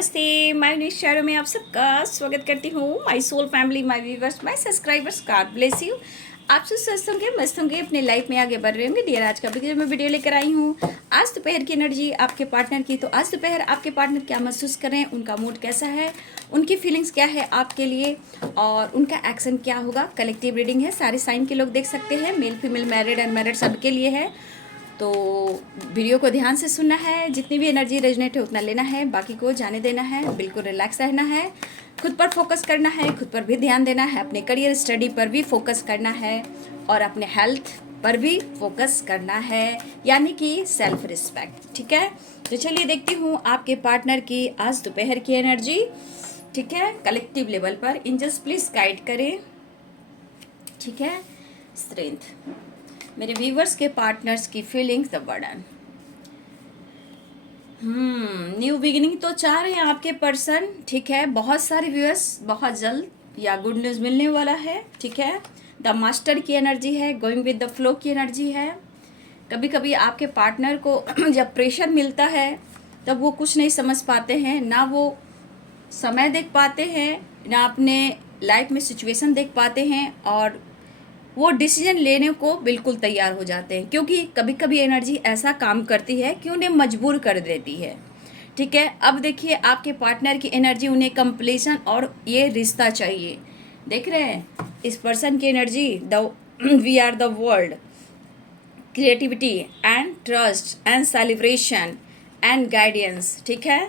नमस्ते, माय निशारों में आप सबका स्वागत करती हूँ। My soul family, my viewers, my subscribers, God bless you. आप सब स्वस्थ होंगे, मस्त होंगे, अपने लाइफ में आगे बढ़ रहे होंगे। डियर, आज का मैं वीडियो लेकर आई हूँ आज दोपहर की एनर्जी आपके पार्टनर की। तो आज दोपहर आपके पार्टनर क्या महसूस कर रहे हैं, उनका मूड कैसा है, उनकी फीलिंग्स क्या है आपके लिए और उनका एक्शन क्या होगा। कलेक्टिव रीडिंग है, सारे साइन के लोग देख सकते हैं, मेल फीमेल, मैरिड अनमैरिड सबके लिए है। तो वीडियो को ध्यान से सुनना है, जितनी भी एनर्जी रेजनेट है उतना लेना है, बाकी को जाने देना है, बिल्कुल रिलैक्स रहना है, खुद पर फोकस करना है, खुद पर भी ध्यान देना है, अपने करियर स्टडी पर भी फोकस करना है और अपने हेल्थ पर भी फोकस करना है, यानी कि सेल्फ रिस्पेक्ट। ठीक है, तो चलिए देखती हूँ आपके पार्टनर की आज दोपहर की एनर्जी। ठीक है, कलेक्टिव लेवल पर एंजल्स प्लीज गाइड करें। ठीक है, स्ट्रेंथ, मेरे व्यूवर्स के पार्टनर्स की feelings, the burden. New beginning तो चाह रहे हैं आपके पर्सन। ठीक है, बहुत सारे व्यूअर्स, बहुत जल्द या गुड न्यूज़ मिलने वाला है। ठीक है, द मास्टर की एनर्जी है, गोइंग विद द फ्लो की एनर्जी है। कभी कभी आपके पार्टनर को जब प्रेशर मिलता है तब वो कुछ नहीं समझ पाते हैं, ना वो समय देख पाते हैं, ना अपने लाइफ में सिचुएशन देख पाते हैं और वो डिसीजन लेने को बिल्कुल तैयार हो जाते हैं, क्योंकि कभी कभी एनर्जी ऐसा काम करती है कि उन्हें मजबूर कर देती है। ठीक है, अब देखिए आपके पार्टनर की एनर्जी, उन्हें कंप्लीशन और ये रिश्ता चाहिए। देख रहे हैं इस पर्सन की energy, the we are the world, creativity and trust and celebration and guidance. ठीक है,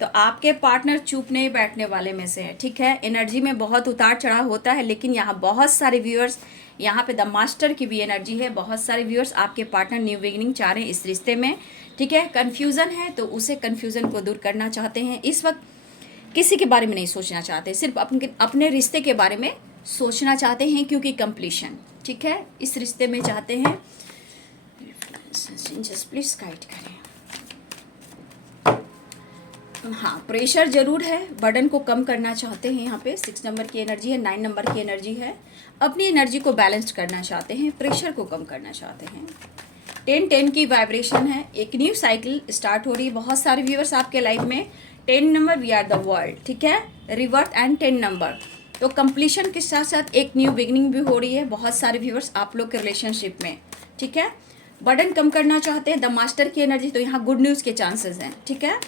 तो आपके पार्टनर चुप नहीं बैठने वाले में से है। ठीक है, एनर्जी में बहुत उतार चढ़ाव होता है, लेकिन यहाँ बहुत सारे व्यूअर्स, यहाँ पे द मास्टर की भी एनर्जी है। बहुत सारे व्यूअर्स आपके पार्टनर न्यू बिगिनिंग चाह रहे हैं इस रिश्ते में। ठीक है, कन्फ्यूज़न है तो उसे कन्फ्यूज़न को दूर करना चाहते हैं। इस वक्त किसी के बारे में नहीं सोचना चाहते, सिर्फ अपने रिश्ते के बारे में सोचना चाहते हैं, क्योंकि कंप्लीशन, ठीक है, इस रिश्ते में चाहते हैं। जस्ट प्लीज गाइड करें। हाँ, प्रेशर जरूर है, बर्डन को कम करना चाहते हैं। यहाँ पे 6 नंबर की एनर्जी है, 9 नंबर की एनर्जी है। अपनी एनर्जी को बैलेंस करना चाहते हैं, प्रेशर को कम करना चाहते हैं। 10-10 की वाइब्रेशन है, एक न्यू साइकिल स्टार्ट हो रही है। बहुत सारे व्यूअर्स आपके लाइफ में 10 number, we are the world, ठीक है, रिवर्थ एंड 10 नंबर। तो कंप्लीशन के साथ साथ एक न्यू बिगनिंग भी हो रही है बहुत सारे व्यूअर्स आप लोग के रिलेशनशिप में। ठीक है, बर्डन कम करना चाहते हैं, द मास्टर की एनर्जी, तो यहाँ गुड न्यूज़ के चांसेस हैं। ठीक है,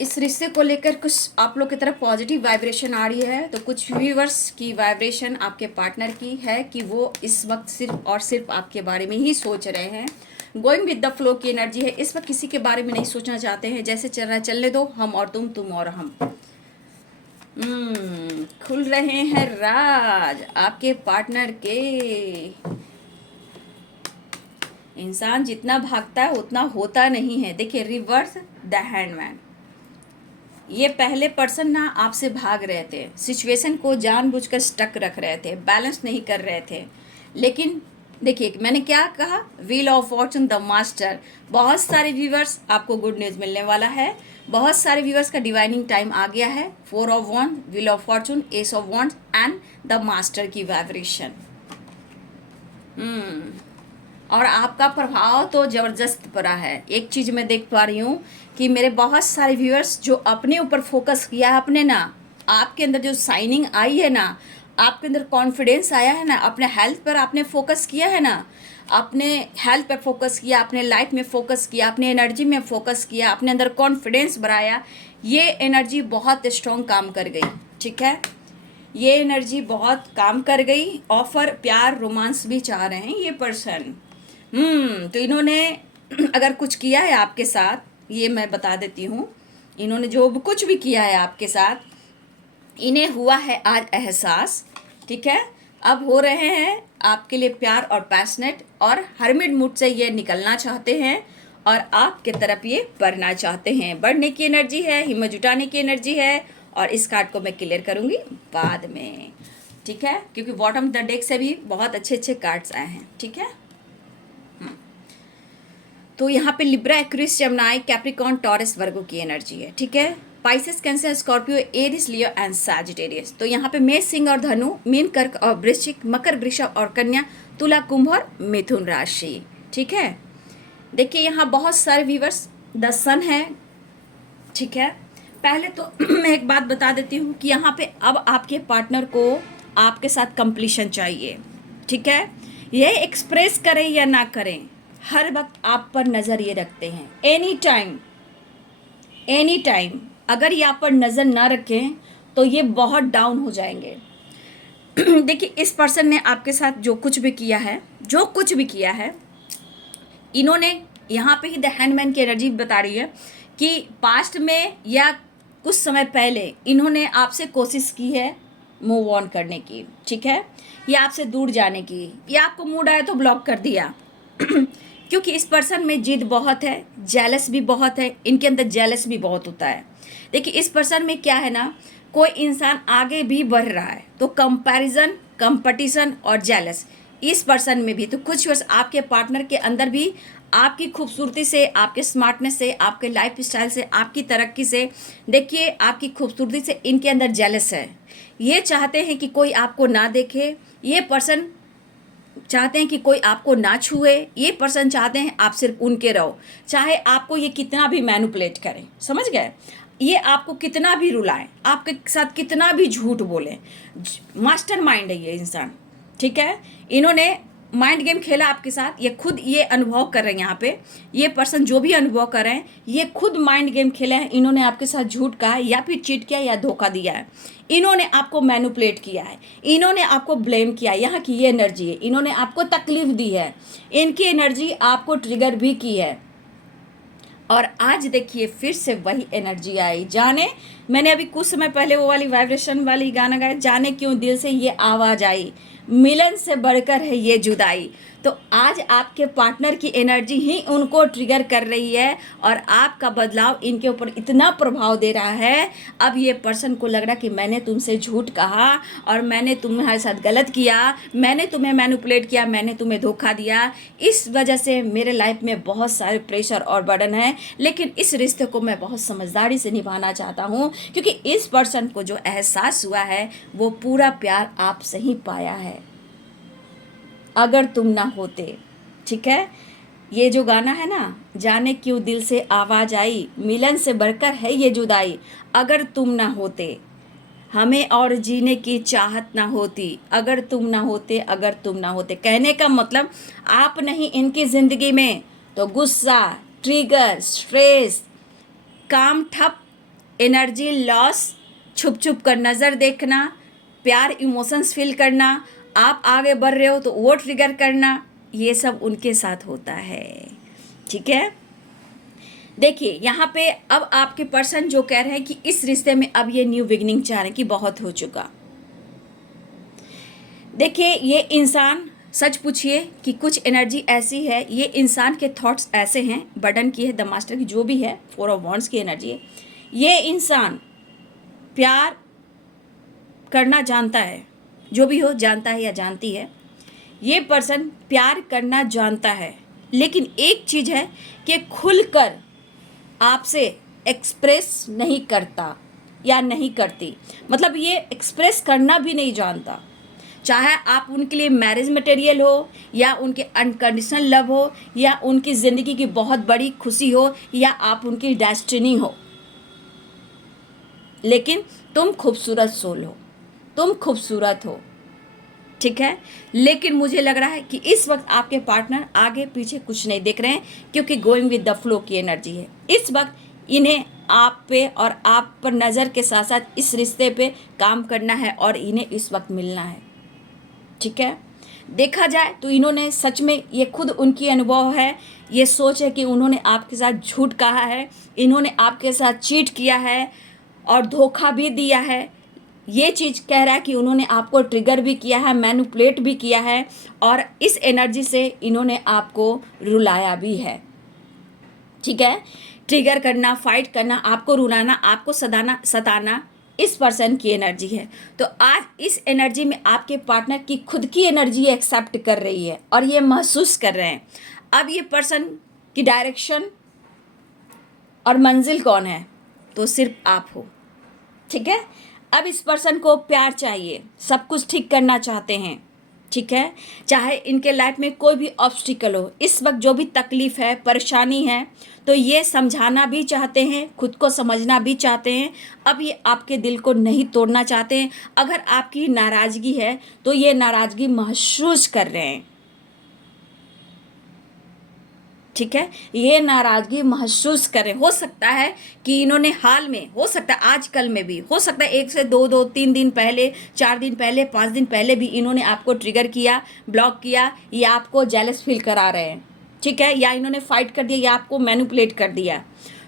इस रिश्ते को लेकर कुछ आप लोग की तरफ पॉजिटिव वाइब्रेशन आ रही है। तो कुछ व्यूअर्स की वाइब्रेशन आपके पार्टनर की है कि वो इस वक्त सिर्फ और सिर्फ आपके बारे में ही सोच रहे हैं। गोइंग विद द फ्लो की एनर्जी है, इस वक्त किसी के बारे में नहीं सोचना चाहते हैं, जैसे चल रहा है चलने दो, हम और तुम और हम। खुल रहे हैं राज आपके पार्टनर के। इंसान जितना भागता है उतना होता नहीं है। देखिए, रिवर्स द हैंडमैन, ये पहले पर्सन ना आपसे भाग रहे थे, सिचुएशन को जानबूझकर स्टक रख रहे थे, बैलेंस नहीं कर रहे थे। लेकिन देखिए मैंने क्या कहा, wheel of Fortune, the master. बहुत सारे व्यूवर्स आपको गुड न्यूज़ मिलने वाला है। बहुत सारे व्यूवर्स का डिवाइनिंग टाइम आ गया है। 4 of wand, wheel of fortune, ace of wand and the master की वाइब्रेशन। और आपका प्रभाव तो ज़बरदस्त पड़ा है। एक चीज़ मैं देख पा रही हूँ कि मेरे बहुत सारे व्यूअर्स जो अपने ऊपर फोकस किया है, अपने ना, आपके अंदर जो शाइनिंग आई है ना, आपके अंदर कॉन्फिडेंस आया है ना, अपने हेल्थ पर आपने फोकस किया है ना, अपने हेल्थ पर फोकस किया, अपने लाइफ में फोकस किया, अपने एनर्जी में फोकस किया, अपने अंदर कॉन्फिडेंस बढ़ाया, ये एनर्जी बहुत स्ट्रॉन्ग काम कर गई। ठीक है, ये एनर्जी बहुत काम कर गई। ऑफर, प्यार, रोमांस भी चाह रहे हैं ये पर्सन। तो इन्होंने अगर कुछ किया है आपके साथ, ये मैं बता देती हूँ, इन्होंने जो कुछ भी किया है आपके साथ, इन्हें हुआ है आज एहसास। ठीक है, अब हो रहे हैं आपके लिए प्यार और पैशनेट, और हर्मिट मूड से ये निकलना चाहते हैं और आपके तरफ ये बढ़ना चाहते हैं। बढ़ने की एनर्जी है, हिम्मत जुटाने की एनर्जी है, और इस कार्ड को मैं क्लियर करूँगी बाद में। ठीक है, क्योंकि बॉटम द डेक से भी बहुत अच्छे अच्छे कार्ड्स आए हैं। ठीक है, तो यहाँ पे Libra, Aquarius, Gemini, Capricorn, Taurus, Virgo की एनर्जी है। ठीक है, Pisces, Cancer, Scorpio, Aries, Leo and Sagittarius. तो यहाँ पे मेष, सिंह और धनु, मीन, कर्क और वृश्चिक, मकर, वृषभ और कन्या, तुला, कुंभ और मिथुन राशि। ठीक है, देखिए यहाँ बहुत सारे व्यूवर्स, द सन है, ठीक है। पहले तो मैं एक बात बता देती हूँ कि यहाँ पे अब आपके पार्टनर को आपके साथ कंप्लीशन चाहिए। ठीक है, ये एक्सप्रेस करें या ना करें, हर वक्त आप पर नज़र ये रखते हैं। एनी टाइम, एनी टाइम अगर ये आप पर नज़र ना रखें तो ये बहुत डाउन हो जाएंगे। देखिए, इस पर्सन ने आपके साथ जो कुछ भी किया है, जो कुछ भी किया है, इन्होंने यहाँ पे ही द हैंडमैन की एनर्जी बता रही है कि पास्ट में या कुछ समय पहले इन्होंने आपसे कोशिश की है मूव ऑन करने की। ठीक है, या आपसे दूर जाने की, या आपको मूड आया तो ब्लॉक कर दिया। क्योंकि इस पर्सन में जिद बहुत है, जेलस भी बहुत है, इनके अंदर जेलस भी बहुत होता है। देखिए, इस पर्सन में क्या है ना, कोई इंसान आगे भी बढ़ रहा है तो कंपैरिजन, कंपटीशन और जेलस इस पर्सन में भी। तो कुछ वर्ष आपके पार्टनर के अंदर भी आपकी खूबसूरती से, आपके स्मार्टनेस से, आपके लाइफ स्टाइल से, आपकी तरक्की से, देखिए आपकी खूबसूरती से इनके अंदर जेलस है। ये चाहते हैं कि कोई आपको ना देखे, ये पर्सन चाहते हैं कि कोई आपको ना छुए, ये पर्सन चाहते हैं आप सिर्फ उनके रहो, चाहे आपको ये कितना भी मैनिपुलेट करें। समझ गए, ये आपको कितना भी रुलाएं, आपके साथ कितना भी झूठ बोलें, मास्टर माइंड है ये इंसान। ठीक है, इन्होंने माइंड गेम खेला आपके साथ, ये खुद ये अनुभव कर रहे हैं। यहाँ पे ये पर्सन जो भी अनुभव कर रहे हैं, ये खुद माइंड गेम खेला है। इन्होंने आपके साथ झूठ कहा है, या फिर चीट किया, या धोखा दिया है। इन्होंने आपको मैनिपुलेट किया है, इन्होंने आपको ब्लेम किया है। यहाँ की ये एनर्जी है, इन्होंने आपको तकलीफ दी है, इनकी एनर्जी आपको ट्रिगर भी की है। और आज देखिए फिर से वही एनर्जी आई। जाने, मैंने अभी कुछ समय पहले वो वाली वाइब्रेशन वाली गाना गाया, जाने क्यों दिल से ये आवाज़ आई, मिलन से बढ़कर है ये जुदाई। तो आज आपके पार्टनर की एनर्जी ही उनको ट्रिगर कर रही है, और आपका बदलाव इनके ऊपर इतना प्रभाव दे रहा है। अब ये पर्सन को लग रहा है कि मैंने तुमसे झूठ कहा, और मैंने तुम्हारे साथ गलत किया, मैंने तुम्हें मैनिपुलेट किया, मैंने तुम्हें धोखा दिया। इस वजह से मेरे लाइफ में बहुत सारे प्रेशर और बर्डन है, लेकिन इस रिश्ते को मैं बहुत समझदारी से निभाना चाहता हूँ, क्योंकि इस पर्सन को जो एहसास हुआ है वो पूरा प्यार आपसे ही पाया है, अगर तुम ना होते। ठीक है, ये जो गाना है ना, जाने क्यों दिल से आवाज़ आई, मिलन से बढ़कर है ये जुदाई, अगर तुम ना होते, हमें और जीने की चाहत ना होती, अगर तुम ना होते, अगर तुम ना होते। कहने का मतलब, आप नहीं इनकी ज़िंदगी में तो गुस्सा, ट्रिगर, स्ट्रेस, काम ठप, एनर्जी लॉस, छुप छुप कर नज़र देखना, प्यार इमोशंस फील करना, आप आगे बढ़ रहे हो तो वो ट्रिगर करना, ये सब उनके साथ होता है। ठीक है, देखिए यहाँ पे अब आपके पर्सन जो कह रहे हैं कि इस रिश्ते में अब ये न्यू बिगनिंग चाह रहे हैं कि बहुत हो चुका। देखिए, ये इंसान, सच पूछिए कि कुछ एनर्जी ऐसी है, ये इंसान के थॉट्स ऐसे हैं, बर्डन की है, द मास्टर की जो भी है, 4 ऑफ वॉन्ड्स की एनर्जी है। ये इंसान प्यार करना जानता है, जो भी हो जानता है या जानती है, ये पर्सन प्यार करना जानता है, लेकिन एक चीज़ है कि खुलकर आपसे एक्सप्रेस नहीं करता या नहीं करती। मतलब ये एक्सप्रेस करना भी नहीं जानता, चाहे आप उनके लिए मैरिज मटेरियल हो, या उनके अनकंडीशनल लव हो, या उनकी ज़िंदगी की बहुत बड़ी खुशी हो, या आप उनकी डेस्टिनी हो। लेकिन तुम खूबसूरत सोल हो, तुम खूबसूरत हो। ठीक है, लेकिन मुझे लग रहा है कि इस वक्त आपके पार्टनर आगे पीछे कुछ नहीं देख रहे हैं, क्योंकि गोइंग विद द फ्लो की एनर्जी है। इस वक्त इन्हें आप पे और आप पर नज़र के साथ साथ इस रिश्ते पे काम करना है, और इन्हें इस वक्त मिलना है। ठीक है, देखा जाए तो इन्होंने सच में, ये खुद उनकी अनुभव है, ये सोच है कि उन्होंने आपके साथ झूठ कहा है, इन्होंने आपके साथ चीट किया है और धोखा भी दिया है। ये चीज़ कह रहा है कि उन्होंने आपको ट्रिगर भी किया है, मैनिपुलेट भी किया है, और इस एनर्जी से इन्होंने आपको रुलाया भी है। ठीक है, ट्रिगर करना, फाइट करना, आपको रुलाना, आपको सताना इस पर्सन की एनर्जी है। तो आज इस एनर्जी में आपके पार्टनर की खुद की एनर्जी एक्सेप्ट कर रही है, और ये महसूस कर रहे हैं। अब ये पर्सन की डायरेक्शन और मंजिल कौन है, तो सिर्फ आप हो। ठीक है, अब इस पर्सन को प्यार चाहिए, सब कुछ ठीक करना चाहते हैं। ठीक है। चाहे इनके लाइफ में कोई भी ऑब्स्टिकल हो, इस वक्त जो भी तकलीफ है, परेशानी है, तो ये समझाना भी चाहते हैं, खुद को समझना भी चाहते हैं। अब ये आपके दिल को नहीं तोड़ना चाहते हैं। अगर आपकी नाराज़गी है तो ये नाराज़गी महसूस कर रहे हैं, ठीक है। ये नाराज़गी महसूस करें। हो सकता है कि इन्होंने हाल में, हो सकता है आजकल में भी, हो सकता है 1 से 2 3 दिन पहले, 4 दिन पहले, 5 दिन पहले भी इन्होंने आपको ट्रिगर किया, ब्लॉक किया, या आपको जेलस फील करा रहे हैं, ठीक है, या इन्होंने फाइट कर दिया, या आपको मैनिपुलेट कर दिया।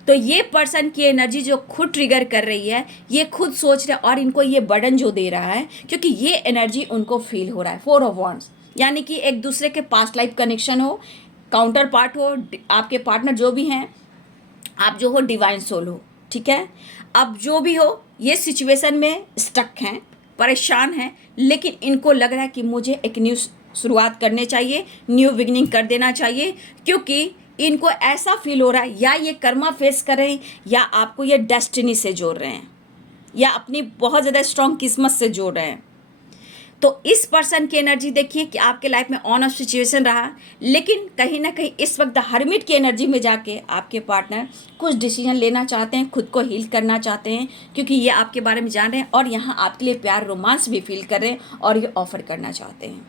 तो ये पर्सन की एनर्जी जो खुद ट्रिगर कर रही है, ये खुद सोच रहे, और इनको ये बर्डन जो दे रहा है, क्योंकि ये एनर्जी उनको फील हो रहा है। 4 ऑफ वांड्स, यानी कि एक दूसरे के पास्ट लाइफ कनेक्शन हो, काउंटर पार्ट हो, आपके पार्टनर जो भी हैं, आप जो हो डिवाइन सोल हो, ठीक है। अब जो भी हो, ये सिचुएशन में स्टक हैं, परेशान हैं, लेकिन इनको लग रहा है कि मुझे एक न्यू शुरुआत करने चाहिए, न्यू बिगिनिंग कर देना चाहिए, क्योंकि इनको ऐसा फील हो रहा है, या ये कर्मा फेस कर रहे हैं, या आपको ये डेस्टिनी से जोड़ रहे हैं, या अपनी बहुत ज़्यादा स्ट्रॉन्ग किस्मत से जोड़ रहे हैं। तो इस पर्सन की एनर्जी देखिए कि आपके लाइफ में ऑन ऑफ सिचुएशन रहा, लेकिन कहीं ना कहीं इस वक्त हर्मिट की एनर्जी में जाके आपके पार्टनर कुछ डिसीजन लेना चाहते हैं, खुद को हील करना चाहते हैं, क्योंकि ये आपके बारे में जान रहे हैं, और यहाँ आपके लिए प्यार, रोमांस भी फील कर रहे हैं, और ये ऑफर करना चाहते हैं।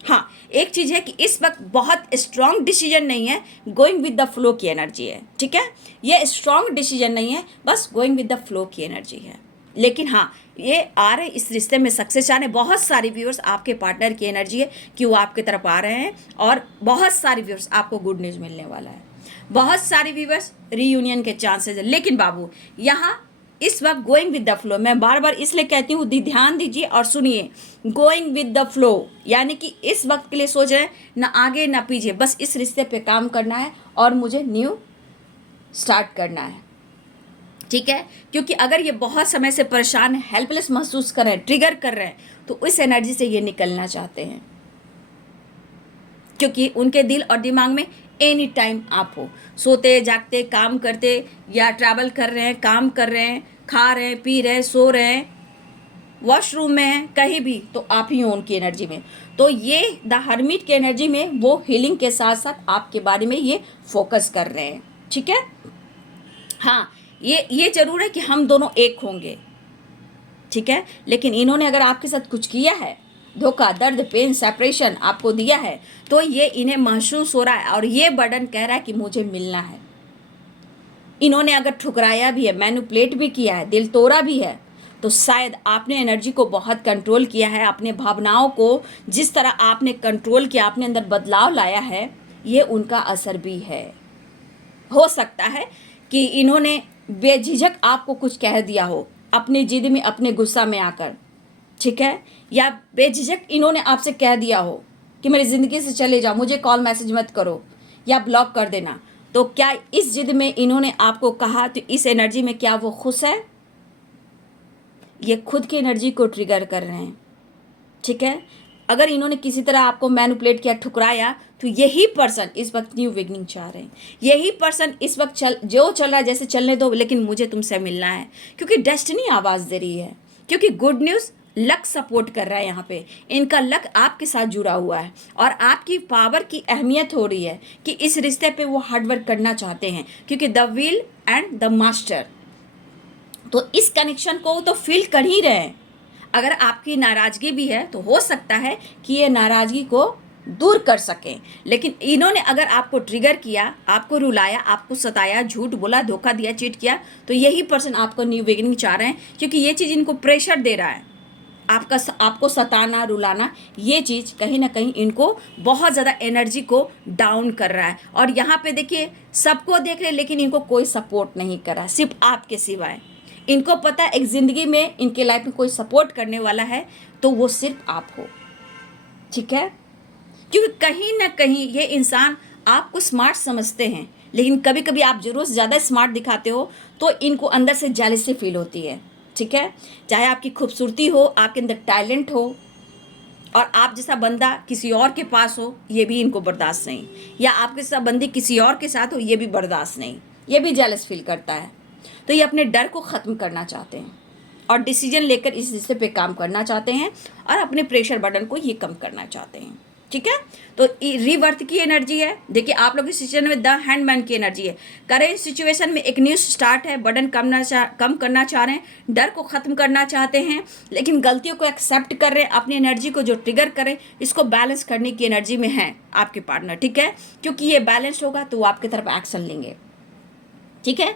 हाँ, एक चीज़ है कि इस वक्त बहुत स्ट्रॉन्ग डिसीजन नहीं है, गोइंग विद द फ्लो की एनर्जी है, ठीक है। ये स्ट्रॉन्ग डिसीजन नहीं है, बस गोइंग विद द फ्लो की एनर्जी है। लेकिन हाँ, ये आ रहे इस रिश्ते में सक्सेस चाहने। बहुत सारे व्यूअर्स आपके पार्टनर की एनर्जी है कि वो आपकी तरफ आ रहे हैं, और बहुत सारे व्यूअर्स आपको गुड न्यूज़ मिलने वाला है, बहुत सारे व्यूअर्स रीयूनियन के चांसेस है। लेकिन बाबू, यहाँ इस वक्त गोइंग विद द फ्लो, मैं बार बार इसलिए कहती हूँ, ध्यान दीजिए और सुनिए। गोइंग विद द फ्लो यानी कि इस वक्त के लिए सोच रहे हैं ना आगे ना पीछे, बस इस रिश्ते पे काम करना है और मुझे न्यू स्टार्ट करना है, ठीक है। क्योंकि अगर ये बहुत समय से परेशान है, हेल्पलेस महसूस कर रहे हैं, ट्रिगर कर रहे हैं, तो इस एनर्जी से ये निकलना चाहते हैं, क्योंकि उनके दिल और दिमाग में एनी टाइम आप हो, सोते जागते, काम करते, या ट्रैवल कर रहे हैं, काम कर रहे हैं, खा रहे हैं, पी रहे हैं, सो रहे हैं, वॉशरूम में हैं, कहीं भी, तो आप ही हो उनकी एनर्जी में। तो ये द हर्मिट की एनर्जी में वो हीलिंग के साथ साथ आपके बारे में ये फोकस कर रहे हैं, ठीक है। हाँ, ये जरूर है कि हम दोनों एक होंगे, ठीक है। लेकिन इन्होंने अगर आपके साथ कुछ किया है, धोखा, दर्द, पेन, सेपरेशन आपको दिया है, तो ये इन्हें महसूस हो रहा है, और ये बर्डन कह रहा है कि मुझे मिलना है। इन्होंने अगर ठुकराया भी है, मैनिपुलेट भी किया है, दिल तोड़ा भी है, तो शायद आपने एनर्जी को बहुत कंट्रोल किया है, अपने भावनाओं को जिस तरह आपने कंट्रोल किया, आपने अंदर बदलाव लाया है, ये उनका असर भी है। हो सकता है कि इन्होंने बेझिझक आपको कुछ कह दिया हो, अपनी जिद में, अपने गुस्सा में आकर, ठीक है, या बेझिझक इन्होंने आपसे कह दिया हो कि मेरी ज़िंदगी से चले जाओ, मुझे कॉल मैसेज मत करो, या ब्लॉक कर देना। तो क्या इस जिद में इन्होंने आपको कहा, तो इस एनर्जी में क्या वो खुश है? ये खुद की एनर्जी को ट्रिगर कर रहे हैं, ठीक है। अगर इन्होंने किसी तरह आपको मैनिपुलेट किया, ठुकराया, तो यही पर्सन इस वक्त न्यू बिगनिंग चाह रहे हैं। यही पर्सन इस वक्त जो चल रहा है जैसे चलने दो, लेकिन मुझे तुमसे मिलना है, क्योंकि डेस्टिनी आवाज़ दे रही है, क्योंकि गुड न्यूज़, लक सपोर्ट कर रहा है। यहाँ पे इनका लक आपके साथ जुड़ा हुआ है, और आपकी पावर की अहमियत हो रही है कि इस रिश्ते पे वो हार्डवर्क करना चाहते हैं, क्योंकि the will and the master, तो इस कनेक्शन को वो तो फील कर ही रहे हैं। अगर आपकी नाराज़गी भी है, तो हो सकता है कि ये नाराज़गी को दूर कर सकें, लेकिन इन्होंने अगर आपको ट्रिगर किया, आपको रुलाया, आपको सताया, झूठ बोला, धोखा दिया, चीट किया, तो यही पर्सन आपको न्यू बिगिनिंग चाह रहे हैं, क्योंकि ये चीज़ इनको प्रेशर दे रहा है। आपको सताना, रुलाना, ये चीज़ कहीं ना कहीं इनको बहुत ज़्यादा एनर्जी को डाउन कर रहा है। और यहाँ पे देखिए, सबको देख रहे, लेकिन इनको कोई सपोर्ट नहीं कर रहा, सिर्फ आपके सिवाय। इनको पता है एक ज़िंदगी में इनके लाइफ में कोई सपोर्ट करने वाला है, तो वो सिर्फ आप हो, ठीक है। क्योंकि कहीं ना कहीं ये इंसान आपको स्मार्ट समझते हैं, लेकिन कभी कभी आप जरूर ज़्यादा स्मार्ट दिखाते हो, तो इनको अंदर से जेलसी फील होती है, ठीक है। चाहे आपकी खूबसूरती हो, आपके अंदर टैलेंट हो, और आप जैसा बंदा किसी और के पास हो, ये भी इनको बर्दाश्त नहीं, या आपके जैसा बंदी किसी और के साथ हो, ये भी बर्दाश्त नहीं, ये भी जेलस फील करता है। तो ये अपने डर को ख़त्म करना चाहते हैं, और डिसीजन लेकर इस रिश्ते पे काम करना चाहते हैं और अपने प्रेशर बर्डन को ये कम करना चाहते हैं। ठीक है, तो रिवर्थ की एनर्जी है। देखिए आप लोग की सिचुएशन में द हैंडमैन की एनर्जी है। करेंट सिचुएशन में एक न्यू स्टार्ट है, बर्डन कम करना चाह रहे हैं, डर को ख़त्म करना चाहते हैं, लेकिन गलतियों को एक्सेप्ट कर रहे हैं, अपनी एनर्जी को जो ट्रिगर करें इसको बैलेंस करने की एनर्जी में है आपके पार्टनर। ठीक है, क्योंकि ये बैलेंस होगा तो वो आपकी तरफ एक्शन लेंगे। ठीक है,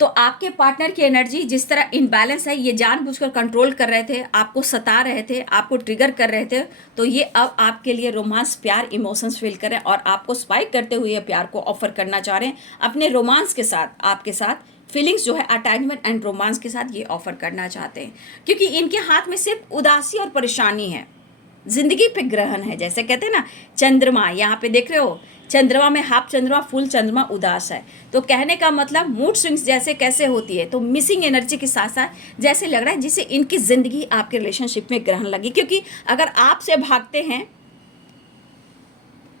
तो आपके पार्टनर की एनर्जी जिस तरह इनबैलेंस है, ये जानबूझकर कंट्रोल कर रहे थे, आपको सता रहे थे, आपको ट्रिगर कर रहे थे, तो ये अब आपके लिए रोमांस, प्यार, इमोशंस फील कर रहे हैं और आपको स्पाइक करते हुए प्यार को ऑफर करना चाह रहे हैं अपने रोमांस के साथ, आपके साथ फीलिंग्स जो है अटैचमेंट एंड रोमांस के साथ ये ऑफर करना चाहते हैं, क्योंकि इनके हाथ में सिर्फ उदासी और परेशानी है, जिंदगी पे ग्रहण है। जैसे कहते हैं ना चंद्रमा, यहाँ पे देख रहे हो चंद्रमा में हाफ चंद्रमा, फुल चंद्रमा उदास है, तो कहने का मतलब मूड स्विंग्स जैसे कैसे होती है, तो मिसिंग एनर्जी के साथ साथ जैसे लग रहा है जिससे इनकी ज़िंदगी आपके रिलेशनशिप में ग्रहण लगी। क्योंकि अगर आपसे भागते हैं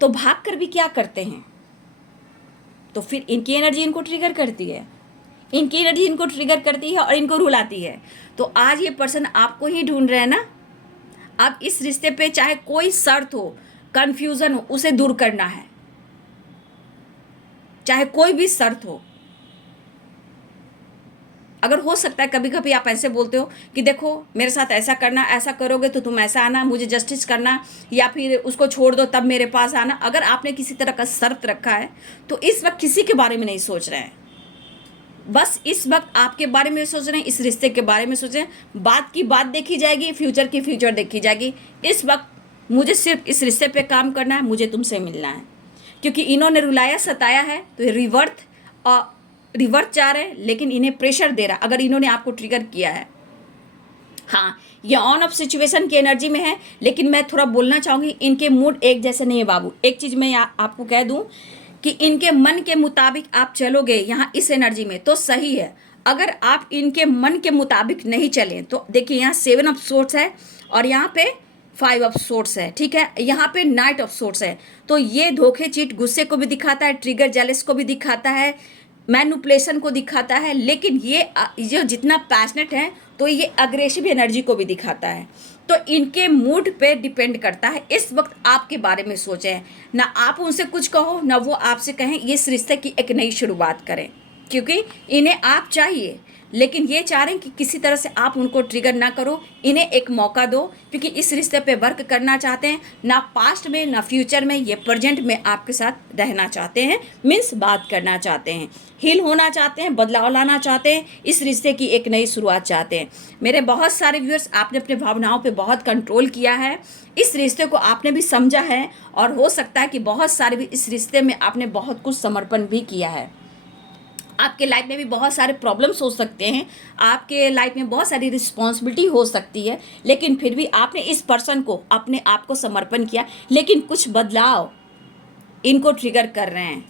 तो भाग कर भी क्या करते हैं, तो फिर इनकी एनर्जी इनको ट्रिगर करती है, इनकी एनर्जी इनको ट्रिगर करती है और इनको रुलाती है। तो आज ये पर्सन आपको ही ढूंढ रहे हैं ना। अब इस रिश्ते पे चाहे कोई शर्त हो, कन्फ्यूज़न हो, उसे दूर करना है, चाहे कोई भी शर्त हो। अगर हो सकता है कभी कभी आप ऐसे बोलते हो कि देखो मेरे साथ ऐसा करना, ऐसा करोगे तो तुम ऐसा आना, मुझे जस्टिस करना, या फिर उसको छोड़ दो तब मेरे पास आना। अगर आपने किसी तरह का शर्त रखा है तो इस वक्त किसी के बारे में नहीं सोच रहे हैं, बस इस वक्त आपके बारे में सोच रहे हैं, इस रिश्ते के बारे में सोच रहे हैं। बात की बात देखी जाएगी, फ्यूचर की फ्यूचर देखी जाएगी। इस वक्त मुझे सिर्फ इस रिश्ते पे काम करना है, मुझे तुमसे मिलना है, क्योंकि इन्होंने रुलाया सताया है तो ये रिवर्थ चाह रहे हैं, लेकिन इन्हें प्रेशर दे रहा अगर इन्होंने आपको ट्रिगर किया है। हाँ, ये ऑन ऑफ सिचुएशन की एनर्जी में है, लेकिन मैं थोड़ा बोलना चाहूँगी, इनके मूड एक जैसे नहीं है बाबू। एक चीज़ मैं आपको कह दूँ कि इनके मन के मुताबिक आप चलोगे यहाँ इस एनर्जी में तो सही है। अगर आप इनके मन के मुताबिक नहीं चलें तो देखिए यहाँ 7 ऑफ सोर्ड्स है और यहाँ पे 5 ऑफ सोर्ड्स है। ठीक है, यहाँ पे नाइट ऑफ सोर्ड्स है। तो ये धोखे, चीट, गुस्से को भी दिखाता है, ट्रिगर, जेलस को भी दिखाता है, मैनिपुलेशन को दिखाता है, लेकिन ये जो जितना पैशनेट है तो ये अग्रेसिव एनर्जी को भी दिखाता है। तो इनके मूड पे डिपेंड करता है इस वक्त आपके बारे में सोचें, ना आप उनसे कुछ कहो ना वो आपसे कहें, ये इस रिश्ते की एक नई शुरुआत करें, क्योंकि इन्हें आप चाहिए, लेकिन ये चाह रहे हैं कि किसी तरह से आप उनको ट्रिगर ना करो, इन्हें एक मौका दो, क्योंकि इस रिश्ते पे वर्क करना चाहते हैं, ना पास्ट में ना फ्यूचर में, ये प्रेजेंट में आपके साथ रहना चाहते हैं, मीन्स बात करना चाहते हैं, हील होना चाहते हैं, बदलाव लाना चाहते हैं, इस रिश्ते की एक नई शुरुआत चाहते हैं। मेरे बहुत सारे व्यूअर्स, आपने अपने भावनाओं पे बहुत कंट्रोल किया है, इस रिश्ते को आपने भी समझा है, और हो सकता है कि बहुत सारे भी इस रिश्ते में आपने बहुत कुछ समर्पण भी किया है। आपके लाइफ में भी बहुत सारे प्रॉब्लम्स हो सकते हैं, आपके लाइफ में बहुत सारी रिस्पॉन्सिबिलिटी हो सकती है, लेकिन फिर भी आपने इस पर्सन को, अपने आप को समर्पण किया, लेकिन कुछ बदलाव इनको ट्रिगर कर रहे हैं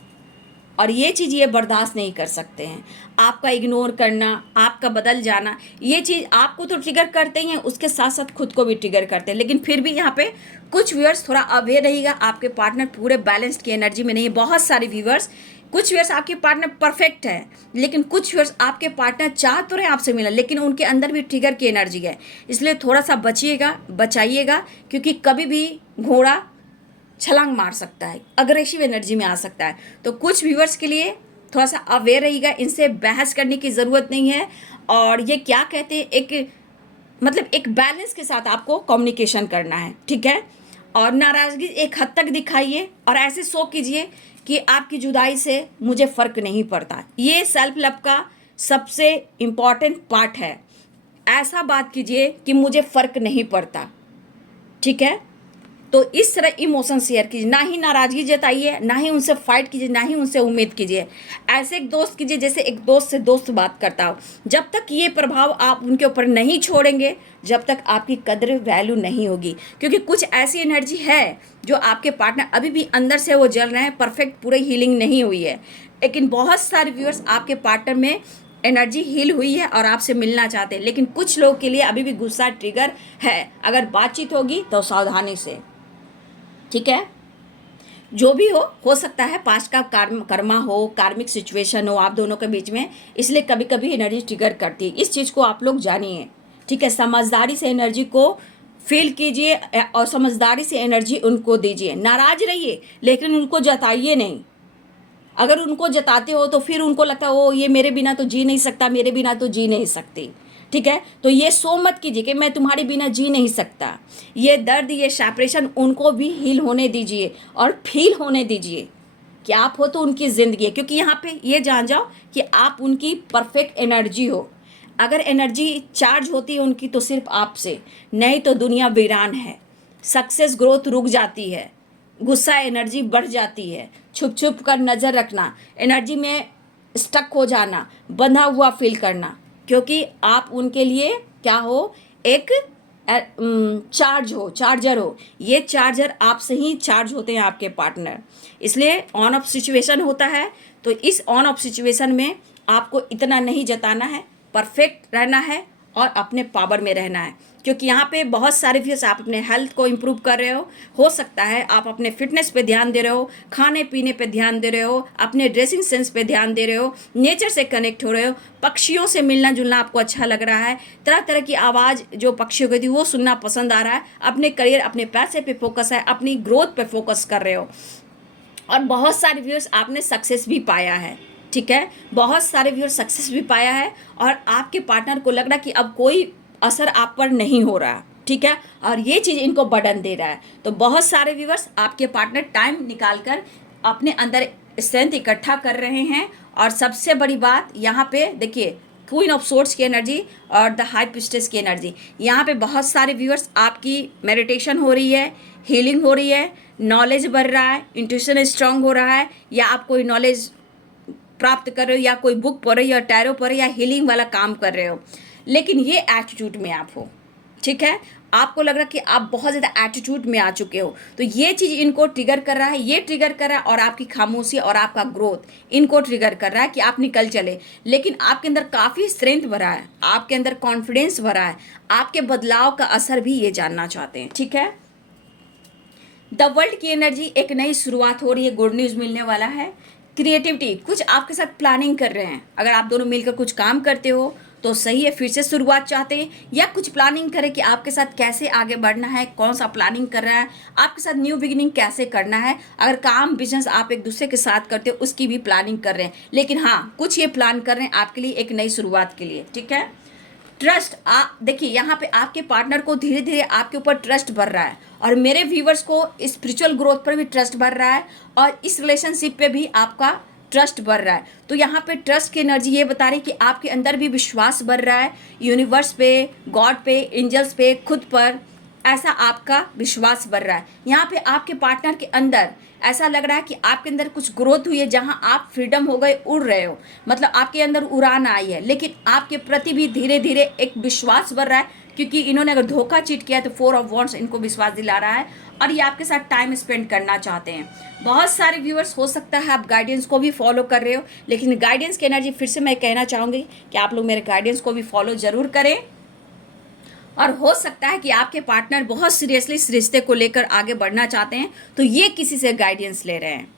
और ये चीज़ ये बर्दाश्त नहीं कर सकते हैं। आपका इग्नोर करना, आपका बदल जाना, ये चीज़ आपको तो ट्रिगर करते ही हैं, उसके साथ साथ खुद को भी ट्रिगर करते हैं। लेकिन फिर भी यहाँ पे कुछ व्यूअर्स थोड़ा अवेयर रहिएगा, आपके पार्टनर पूरे बैलेंस्ड की एनर्जी में नहीं है। बहुत सारे व्यूअर्स, कुछ व्यूअर्स आपके पार्टनर परफेक्ट है, लेकिन कुछ व्यूअर्स आपके पार्टनर चाह तो रहे आपसे मिलना, लेकिन उनके अंदर भी ट्रिगर की एनर्जी है। इसलिए थोड़ा सा बचाइएगा, क्योंकि कभी भी घोड़ा छलांग मार सकता है, अग्रेसिव एनर्जी में आ सकता है। तो कुछ व्यूअर्स के लिए थोड़ा सा अवेयर रहिएगा, इनसे बहस करने की ज़रूरत नहीं है। और ये क्या कहते हैं, एक बैलेंस के साथ आपको कम्युनिकेशन करना है, ठीक है। और नाराज़गी एक हद तक दिखाइए और ऐसे शो कीजिए कि आपकी जुदाई से मुझे फ़र्क नहीं पड़ता। ये सेल्फ लव का सबसे इम्पॉर्टेंट पार्ट है। ऐसा बात कीजिए कि मुझे फ़र्क नहीं पड़ता, ठीक है। तो इस तरह इमोशन शेयर कीजिए, ना ही नाराज़गी जताइए, ना ही उनसे फाइट कीजिए, ना ही उनसे उम्मीद कीजिए। ऐसे एक दोस्त कीजिए जैसे एक दोस्त से दोस्त बात करता हो। जब तक ये प्रभाव आप उनके ऊपर नहीं छोड़ेंगे, जब तक आपकी कदर वैल्यू नहीं होगी। क्योंकि कुछ ऐसी एनर्जी है जो आपके पार्टनर अभी भी अंदर से वो जल रहे हैं, परफेक्ट पूरी हीलिंग नहीं हुई है। लेकिन बहुत सारे व्यूअर्स आपके पार्टनर में एनर्जी हील हुई है और आपसे मिलना चाहते हैं, लेकिन कुछ लोग के लिए अभी भी गुस्सा ट्रिगर है। अगर बातचीत होगी तो सावधानी से, ठीक है। जो भी हो सकता है पास्ट का कर्मा हो, कार्मिक सिचुएशन हो आप दोनों के बीच में, इसलिए कभी कभी एनर्जी ट्रिगर करती है। इस चीज़ को आप लोग जानिए, ठीक है, समझदारी से एनर्जी को फील कीजिए और समझदारी से एनर्जी उनको दीजिए। नाराज रहिए लेकिन उनको जताइए नहीं। अगर उनको जताते हो तो फिर उनको लगता है ओ ये मेरे बिना तो जी नहीं सकता, मेरे बिना तो जी नहीं सकती। ठीक है, तो ये सो मत कीजिए कि मैं तुम्हारे बिना जी नहीं सकता। ये दर्द, ये सेपरेशन उनको भी हील होने दीजिए और फील होने दीजिए कि आप हो तो उनकी ज़िंदगी है। क्योंकि यहाँ पे ये जान जाओ कि आप उनकी परफेक्ट एनर्जी हो। अगर एनर्जी चार्ज होती है उनकी तो सिर्फ आपसे, नहीं तो दुनिया वीरान है। सक्सेस ग्रोथ रुक जाती है, गुस्सा एनर्जी बढ़ जाती है, छुप छुप कर नज़र रखना, एनर्जी में स्टक हो जाना, बंधा हुआ फील करना, क्योंकि आप उनके लिए क्या हो, एक चार्जर हो। ये चार्जर आपसे ही चार्ज होते हैं आपके पार्टनर। इसलिए ऑन ऑफ सिचुएशन होता है, तो इस ऑन ऑफ सिचुएशन में आपको इतना नहीं जताना है, परफेक्ट रहना है और अपने पावर में रहना है। क्योंकि यहाँ पे बहुत सारे व्यूअर्स आप अपने हेल्थ को इम्प्रूव कर रहे हो सकता है आप अपने फिटनेस पे ध्यान दे रहे हो, खाने पीने पे ध्यान दे रहे हो, अपने ड्रेसिंग सेंस पे ध्यान दे रहे हो, नेचर से कनेक्ट हो रहे हो, पक्षियों से मिलना जुलना आपको अच्छा लग रहा है, तरह तरह की आवाज़ जो पक्षियों की थी वो सुनना पसंद आ रहा है, अपने करियर, अपने पैसे पे फोकस है, अपनी ग्रोथ पे फोकस कर रहे हो। और बहुत सारे व्यूअर्स आपने सक्सेस भी पाया है। ठीक है, बहुत सारे व्यूअर्स सक्सेस भी पाया है और आपके पार्टनर को लग रहा कि अब कोई असर आप पर नहीं हो रहा। ठीक है, और ये चीज़ इनको बर्डन दे रहा है। तो बहुत सारे व्यूअर्स आपके पार्टनर टाइम निकाल कर अपने अंदर स्ट्रेंथ इकट्ठा कर रहे हैं। और सबसे बड़ी बात यहाँ पे देखिए, क्वीन ऑफ सोर्ड्स की एनर्जी और द हाई प्रिस्टेस की एनर्जी, यहाँ पे बहुत सारे व्यूअर्स आपकी मेडिटेशन हो रही है, हीलिंग हो रही है, नॉलेज बढ़ रहा है, इंट्यूशन स्ट्रांग हो रहा है, या आप कोई नॉलेज प्राप्त कर रहे हो, या कोई बुक पढ़ रहे हो, या टैरो पढ़ रहे हो, या हीलिंग वाला काम कर रहे हो, लेकिन ये एटीट्यूड में आप हो। ठीक है, आपको लग रहा है कि आप बहुत ज़्यादा एटीट्यूड में आ चुके हो, तो ये चीज़ इनको ट्रिगर कर रहा है, ये ट्रिगर कर रहा है, और आपकी खामोशी और आपका ग्रोथ इनको ट्रिगर कर रहा है कि आप निकल चले। लेकिन आपके अंदर काफ़ी स्ट्रेंथ भरा है, आपके अंदर कॉन्फिडेंस भरा है, आपके बदलाव का असर भी ये जानना चाहते हैं। ठीक है, द वर्ल्ड की एनर्जी, एक नई शुरुआत हो रही है, गुड न्यूज़ मिलने वाला है। क्रिएटिविटी, कुछ आपके साथ प्लानिंग कर रहे हैं, अगर आप दोनों मिलकर कुछ काम करते हो तो सही है, फिर से शुरुआत चाहते हैं, या कुछ प्लानिंग करें कि आपके साथ कैसे आगे बढ़ना है, कौन सा प्लानिंग कर रहा है, आपके साथ न्यू बिगिनिंग कैसे करना है। अगर काम बिजनेस आप एक दूसरे के साथ करते हो उसकी भी प्लानिंग कर रहे हैं, लेकिन हाँ कुछ ये प्लान कर रहे हैं आपके लिए एक नई शुरुआत के लिए। ठीक है, ट्रस्ट, आप देखिए यहाँ पे आपके पार्टनर को धीरे धीरे आपके ऊपर ट्रस्ट बढ़ रहा है, और मेरे व्यूवर्स को स्पिरिचुअल ग्रोथ पर भी ट्रस्ट बढ़ रहा है, और इस रिलेशनशिप पे भी आपका ट्रस्ट बढ़ रहा है। तो यहाँ पे ट्रस्ट की एनर्जी ये बता रही है कि आपके अंदर भी विश्वास बढ़ रहा है, यूनिवर्स पे, गॉड पे, एंजल्स पे, खुद पर, ऐसा आपका विश्वास बढ़ रहा है। यहाँ पे आपके पार्टनर के अंदर ऐसा लग रहा है कि आपके अंदर कुछ ग्रोथ हुई है, जहाँ आप फ्रीडम हो गए, उड़ रहे हो, मतलब आपके अंदर उड़ान आई है। लेकिन आपके प्रति भी धीरे धीरे एक विश्वास बढ़ रहा है, क्योंकि इन्होंने अगर धोखा चीट किया तो 4 ऑफ वॉन्ड्स इनको विश्वास दिला रहा है, और ये आपके साथ टाइम स्पेंड करना चाहते हैं। बहुत सारे व्यूअर्स, हो सकता है आप गाइडेंस को भी फॉलो कर रहे हो, लेकिन गाइडेंस की एनर्जी फिर से मैं कहना चाहूँगी कि आप लोग मेरे गाइडेंस को भी फॉलो ज़रूर करें। और हो सकता है कि आपके पार्टनर बहुत सीरियसली इस रिश्ते को लेकर आगे बढ़ना चाहते हैं, तो ये किसी से गाइडेंस ले रहे हैं।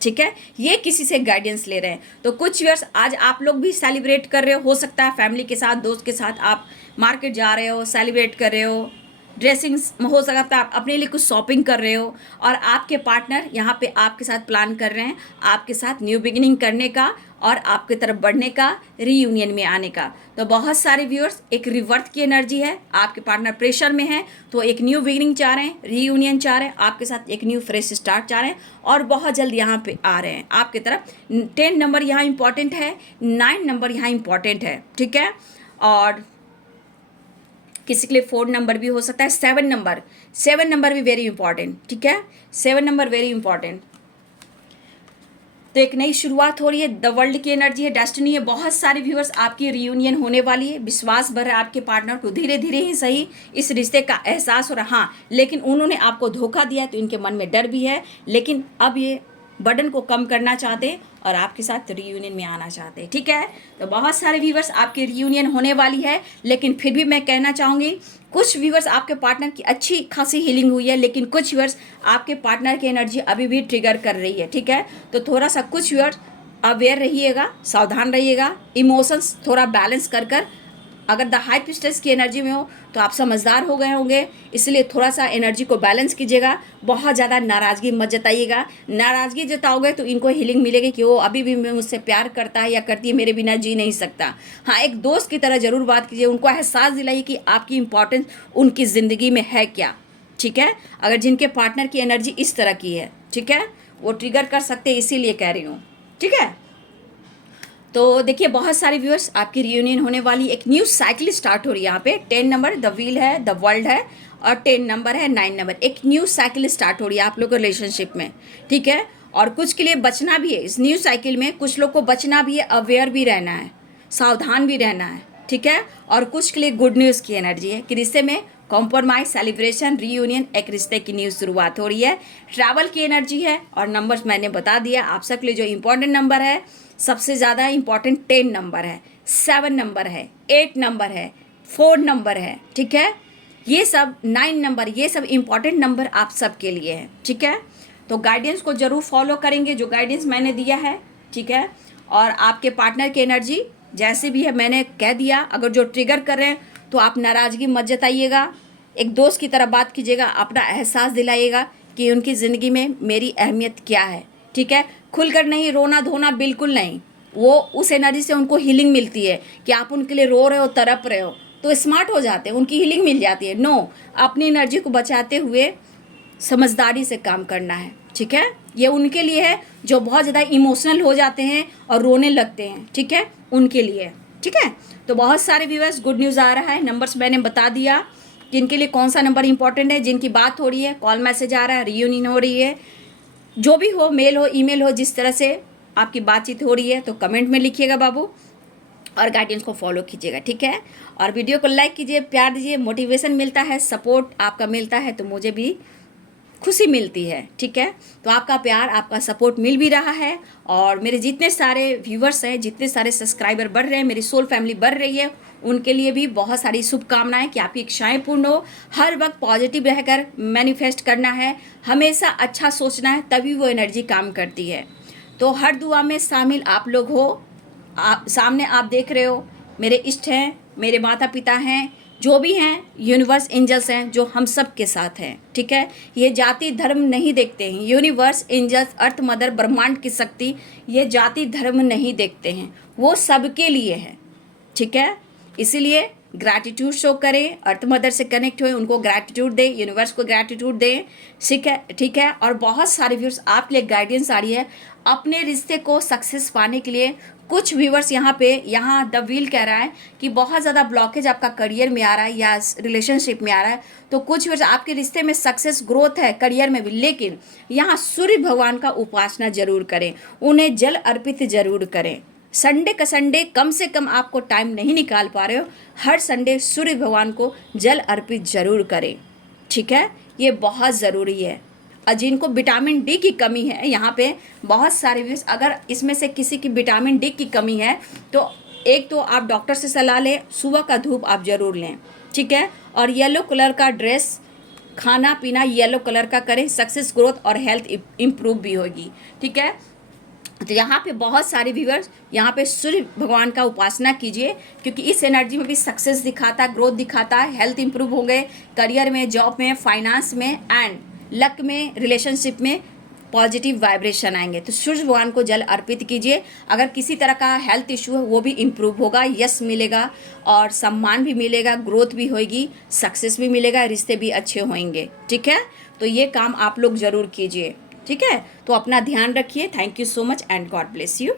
ठीक है, ये किसी से गाइडेंस ले रहे हैं। तो कुछ व्यूअर्स आज आप लोग भी सेलिब्रेट कर रहे हो सकता है फैमिली के साथ, दोस्त के साथ आप मार्केट जा रहे हो, सेलिब्रेट कर रहे हो, ड्रेसिंग हो सकता है आप अपने लिए कुछ शॉपिंग कर रहे हो, और आपके पार्टनर यहाँ पे आपके साथ प्लान कर रहे हैं आपके साथ न्यू बिगिनिंग करने का और आपकी तरफ बढ़ने का, रीयूनियन में आने का। तो बहुत सारे व्यूअर्स, एक रिवर्थ की एनर्जी है, आपके पार्टनर प्रेशर में है तो एक न्यू बिगिनिंग चाह रहे हैं, रीयूनियन चाह रहे हैं, आपके साथ एक न्यू फ्रेश स्टार्ट चाह रहे हैं, और बहुत जल्द यहाँ पे आ रहे हैं आपकी तरफ। 10 नंबर यहाँ इंपॉर्टेंट है, 9 नंबर यहाँ इंपॉर्टेंट है। ठीक है, और किसी के लिए 4 नंबर भी हो सकता है, 7 नंबर भी वेरी इंपॉर्टेंट। ठीक है, 7 नंबर वेरी इंपॉर्टेंट। तो एक नई शुरुआत हो रही है, द वर्ल्ड की एनर्जी है, डेस्टिनी है। बहुत सारे व्यूअर्स, आपकी रियूनियन होने वाली है, विश्वास भर है आपके पार्टनर को, धीरे धीरे ही सही इस रिश्ते का एहसास हो रहा। हाँ, लेकिन उन्होंने आपको धोखा दिया तो इनके मन में डर भी है, लेकिन अब ये बर्डन को कम करना चाहते हैं और आपके साथ रियूनियन में आना चाहते हैं। ठीक है, तो बहुत सारे व्यूवर्स आपकी रियूनियन होने वाली है, लेकिन फिर भी मैं कहना चाहूँगी कुछ व्यूवर्स आपके पार्टनर की अच्छी खासी हीलिंग हुई है, लेकिन कुछ व्यूवर्स आपके पार्टनर की एनर्जी अभी भी ट्रिगर कर रही है। ठीक है, तो थोड़ा सा कुछ व्यूवर्स अवेयर रहिएगा, सावधान रहिएगा, इमोशंस थोड़ा बैलेंस कर अगर द हाई प्रिस्टेस की एनर्जी में हो तो आप समझदार हो गए होंगे, इसलिए थोड़ा सा एनर्जी को बैलेंस कीजिएगा। बहुत ज़्यादा नाराज़गी मत जताइएगा, नाराज़गी जताओगे तो इनको हीलिंग मिलेगी कि वो अभी भी मुझसे प्यार करता है या करती है, मेरे बिना जी नहीं सकता। हाँ, एक दोस्त की तरह ज़रूर बात कीजिए, उनको एहसास दिलाइए कि आपकी इंपॉर्टेंस उनकी ज़िंदगी में है क्या, ठीक है। अगर जिनके पार्टनर की एनर्जी इस तरह की है, ठीक है, वो ट्रिगर कर सकते हैं, इसीलिए कह रही हूँ, ठीक है। तो देखिए बहुत सारे व्यूअर्स, आपकी रियूनियन होने वाली, एक न्यू साइकिल स्टार्ट हो रही है। यहाँ पे 10 नंबर द व्हील है, द वर्ल्ड है, और 10 नंबर है, 9 नंबर, एक न्यू साइकिल स्टार्ट हो रही है आप लोग के रिलेशनशिप में, ठीक है। और कुछ के लिए बचना भी है इस न्यू साइकिल में, कुछ लोग को बचना भी है, अवेयर भी रहना है, सावधान भी रहना है, ठीक है। और कुछ के लिए गुड न्यूज़ की एनर्जी है कि रिश्ते में कॉम्प्रोमाइज, सेलिब्रेशन, रीयूनियन, एक रिश्ते की न्यू शुरुआत हो रही है। ट्रैवल की एनर्जी है, और नंबर्स मैंने बता दिया आप सबके लिए। जो इंपॉर्टेंट नंबर है, सबसे ज़्यादा इंपॉर्टेंट 10 नंबर है, 7 नंबर है, 8 नंबर है, 4 नंबर है, ठीक है। ये सब 9 नंबर, ये सब इंपॉर्टेंट नंबर आप सबके लिए है, ठीक है। तो गाइडेंस को ज़रूर फॉलो करेंगे जो गाइडेंस मैंने दिया है, ठीक है। और आपके पार्टनर की एनर्जी जैसे भी है मैंने कह दिया, अगर जो ट्रिगर कर रहे हैं तो आप नाराज़गी मत जताइएगा, एक दोस्त की तरह बात कीजिएगा, अपना एहसास दिलाइएगा कि उनकी ज़िंदगी में मेरी अहमियत क्या है, ठीक है। खुलकर नहीं, रोना धोना बिल्कुल नहीं, वो उस एनर्जी से उनको हीलिंग मिलती है कि आप उनके लिए रो रहे हो, तड़प रहे हो तो स्मार्ट हो जाते हैं, उनकी हीलिंग मिल जाती है। नो, अपनी एनर्जी को बचाते हुए समझदारी से काम करना है, ठीक है। ये उनके लिए है जो बहुत ज़्यादा इमोशनल हो जाते हैं और रोने लगते हैं, ठीक है, उनके लिए, ठीक है। तो बहुत सारे व्यूअर्स गुड न्यूज़ आ रहा है, नंबर्स मैंने बता दिया जिनके लिए कौन सा नंबर इंपॉर्टेंट है, जिनकी बात हो रही है, कॉल मैसेज आ रहा है, रियूनियन हो रही है, जो भी हो, मेल हो, ईमेल हो, जिस तरह से आपकी बातचीत हो रही है तो कमेंट में लिखिएगा बाबू, और गाइडेंस को फॉलो कीजिएगा, ठीक है। और वीडियो को लाइक कीजिए, प्यार दीजिए, मोटिवेशन मिलता है, सपोर्ट आपका मिलता है तो मुझे भी खुशी मिलती है, ठीक है। तो आपका प्यार, आपका सपोर्ट मिल भी रहा है, और मेरे जितने सारे व्यूवर्स हैं, जितने सारे सब्सक्राइबर बढ़ रहे हैं, मेरी सोल फैमिली बढ़ रही है, उनके लिए भी बहुत सारी शुभकामनाएं कि आपकी इच्छाएं पूर्ण हो। हर वक्त पॉजिटिव रहकर मैनिफेस्ट करना है, हमेशा अच्छा सोचना है, तभी वो एनर्जी काम करती है। तो हर दुआ में शामिल आप लोग हो। आप सामने आप देख रहे हो, मेरे इष्ट हैं, मेरे माता पिता हैं, जो भी हैं, यूनिवर्स एंजल्स हैं जो हम सब के साथ हैं, ठीक है। ये जाति धर्म नहीं देखते हैं, यूनिवर्स एंजल्स, अर्थ मदर, ब्रह्मांड की शक्ति, ये जाति धर्म नहीं देखते हैं, वो सबके लिए है, ठीक है। इसीलिए ग्रैटिट्यूड शो करें, अर्थ मदर से कनेक्ट हुए, उनको ग्रैटिट्यूड दें, यूनिवर्स को ग्रैटिट्यूड दें, ठीक है, ठीक है। और बहुत सारे व्यूअर्स आपके लिए गाइडेंस आ रही है अपने रिश्ते को सक्सेस पाने के लिए। कुछ व्यूअर्स यहाँ द व्हील कह रहा है कि बहुत ज़्यादा ब्लॉकेज आपका करियर में आ रहा है या रिलेशनशिप में आ रहा है, तो कुछ व्यूअर्स आपके रिश्ते में सक्सेस ग्रोथ है करियर में भी, लेकिन यहाँ सूर्य भगवान का उपासना जरूर करें, उन्हें जल अर्पित जरूर करें। संडे का संडे कम से कम आपको टाइम नहीं निकाल पा रहे हो, हर संडे सूर्य भगवान को जल अर्पित जरूर करें, ठीक है। ये बहुत ज़रूरी है। और जिनको विटामिन डी की कमी है, यहाँ पे बहुत सारे व्यूअर्स, अगर इसमें से किसी की विटामिन डी की कमी है तो एक तो आप डॉक्टर से सलाह लें, सुबह का धूप आप ज़रूर लें, ठीक है। और येलो कलर का ड्रेस, खाना पीना येलो कलर का करें, सक्सेस ग्रोथ और हेल्थ इम्प्रूव भी होगी, ठीक है। तो यहाँ पे बहुत सारे व्यूअर्स, यहाँ पे सूर्य भगवान का उपासना कीजिए, क्योंकि इस एनर्जी में भी सक्सेस दिखाता है, ग्रोथ दिखाता है, हेल्थ इंप्रूव होंगे, करियर में, जॉब में, फाइनेंस में, एंड लक में, रिलेशनशिप में पॉजिटिव वाइब्रेशन आएंगे। तो सूर्य भगवान को जल अर्पित कीजिए। अगर किसी तरह का हेल्थ इशू है वो भी इम्प्रूव होगा, यश मिलेगा, और सम्मान भी मिलेगा, ग्रोथ भी होगी, सक्सेस भी मिलेगा, रिश्ते भी अच्छे होंगे, ठीक है। तो ये काम आप लोग ज़रूर कीजिए, ठीक है। तो अपना ध्यान रखिए। Thank you so much and God bless you.